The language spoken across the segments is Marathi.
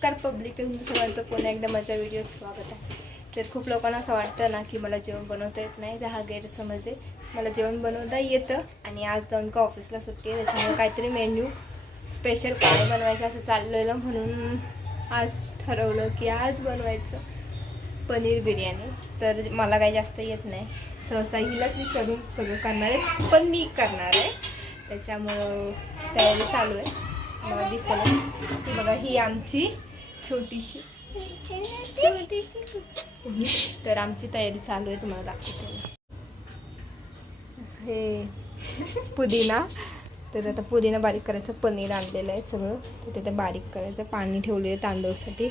नमस्कार पब्लिक सर्वांचं पुन्हा एकदा माझ्या व्हिडिओ स्वागत आहे. तर खूप लोकांना असं वाटतं ना की मला जेवण बनवता येत नाही तर हा गैरसमज आहे. मला जेवण बनवता येतं आणि आज जाऊन का ऑफिसला सुट्टी आहे त्याच्यामुळे काहीतरी मेन्यू स्पेशल काय बनवायचं असं चाललेलं म्हणून आज ठरवलं की आज बनवायचं पनीर बिर्याणी. तर मला काही जास्त येत नाही. सहसा हिलाच विचारून सगळं करणार आहे पण मी करणार आहे. त्याच्यामुळं तयारी चालू आहे. मला दिसतंच की बघा ही आमची छोटीशी. छोटीशी. तर आमची तयारी चालू आहे तुम्हाला दाखवते हे पुदिना. तर आता पुदिना बारीक करायचं पनीर आणलेलं आहे सगळं. तर ते बारीक करायचं पाणी ठेवले आहे तांदूळसाठी.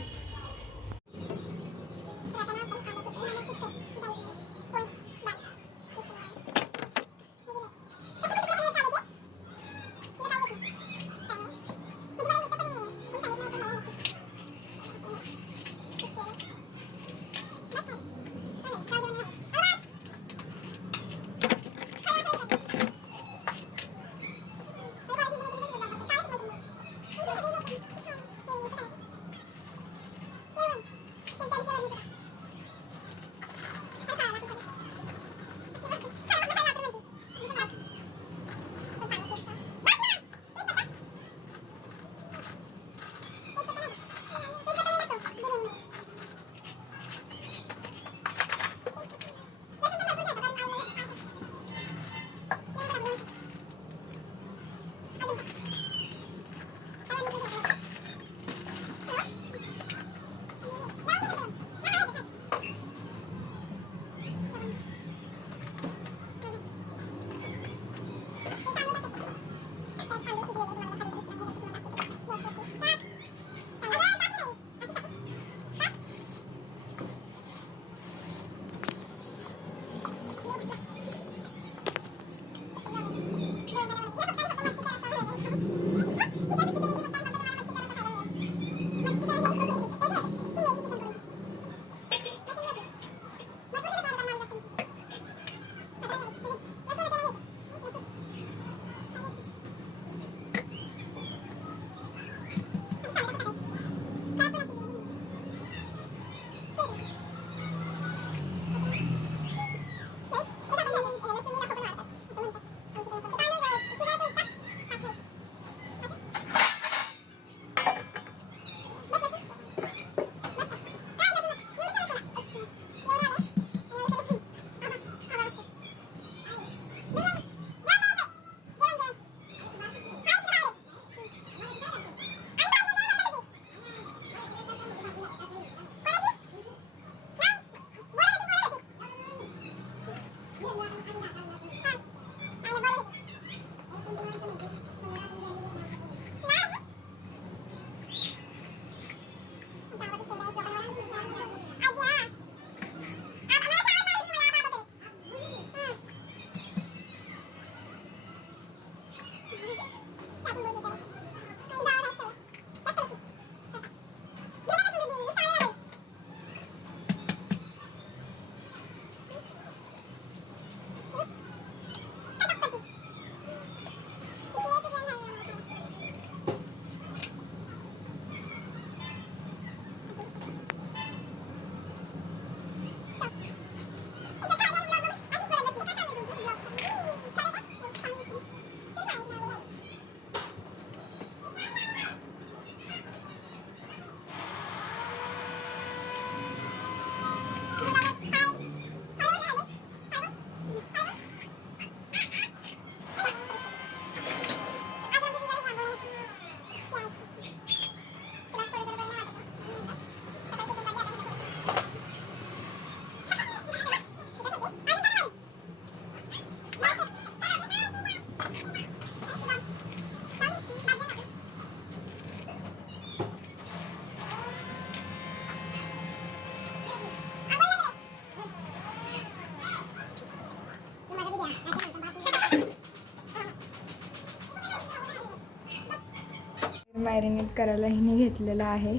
मॅरिनेट करायला हिने घेतलेलं आहे.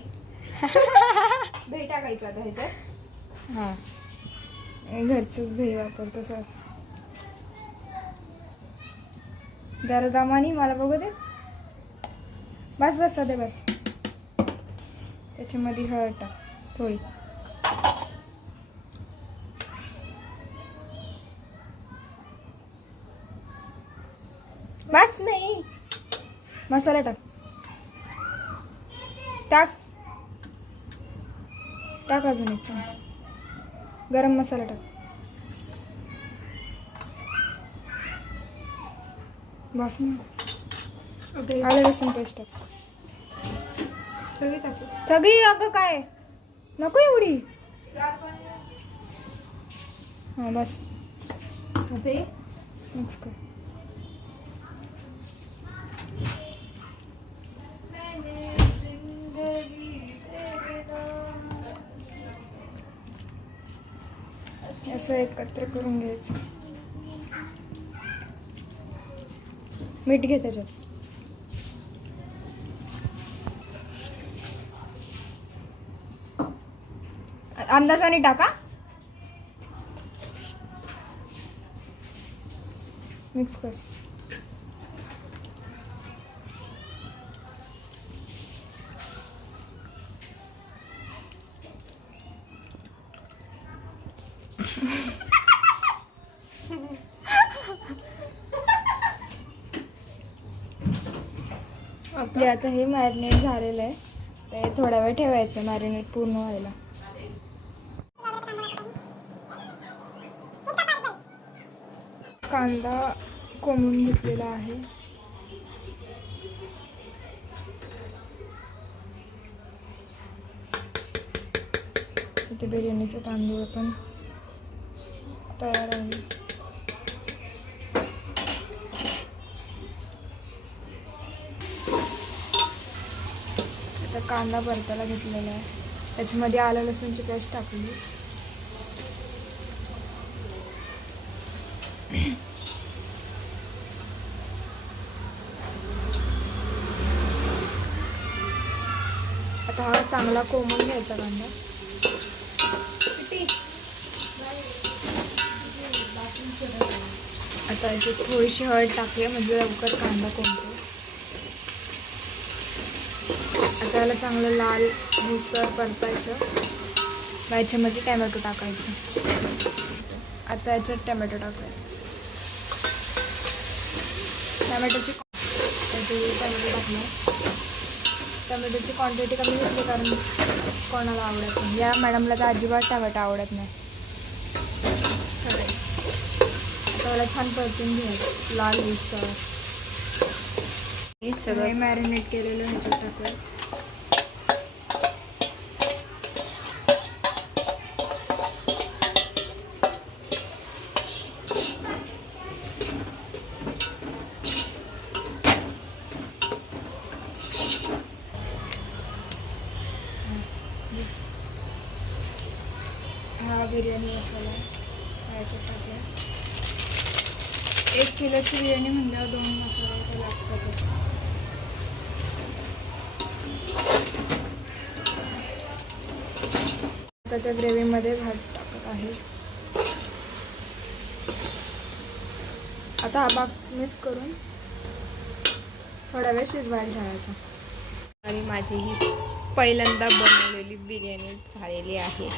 दही टाकायचं आता ह्याच्यात? हां. घरचंच दही वापरतो सर. जरा दामानी मला बघू दे. बस बस सध्या बस. त्याच्यामध्ये हळद टाक थोडी. बस नाही. मसाला टाक. टाक. टाक अजून एक गरम मसाला टाक. बस ना. आलं लसूण पेस्ट टाक सगळी टाकू. सगळी अगं काय? नको एवढी. हां बस. मिक्स कर. असं एकत्र करून घ्यायचं. मीठ घे त्याच्यात. अंदाजाने टाका. मिक्स कर. आपले आता हे मॅरिनेट झालेलं आहे. ते थोडा वेळ ठेवायचं मॅरिनेट पूर्ण व्हायला. कांदा कोंबून घेतलेला आहे. इथे बिर्याणीचं तांदूळ पण तयार आहे. कांदा परतायला घेतलेला आहे. त्याच्यामध्ये आलं लसूणची पेस्ट टाकली. आता हा चांगला कोमल घ्यायचा कांदा. आता याच्यात थोडीशी हळद टाकली म्हणजे लवकर कांदा कोणतो आता याला चांगलं लाल भुसर परतायचं. मग याच्यामध्ये टॅमॅटो टाकायचं. आता याच्यात टॅमॅटो टाकायचं टॅमॅटोची टॅमॅटो टाकणार. टॅमॅटोची क्वांटिटी कमी घेतली कारण कोणाला आवडत नाही. या मॅडमला तर अजिबात टॅमॅटो आवडत नाही. आता मला छान परतून घ्यायचं. लाल भुसर हे सगळे सगळं मॅरिनेट केलेलं ह्याच्यात टाकूया हा बिर्याणी मसाला हा याच्यात एक किलोची बिर्याणी म्हणल्यावर दोन मसाले तर लागतात आता त्या ग्रेव्हीमध्ये भात टाकत आहे. आता हा भात मिक्स करून थोडा वेळ शिजवायला ठेवायचा. आणि माझी ही पहिल्यांदा बनवलेली बिर्याणी झालेली आहे.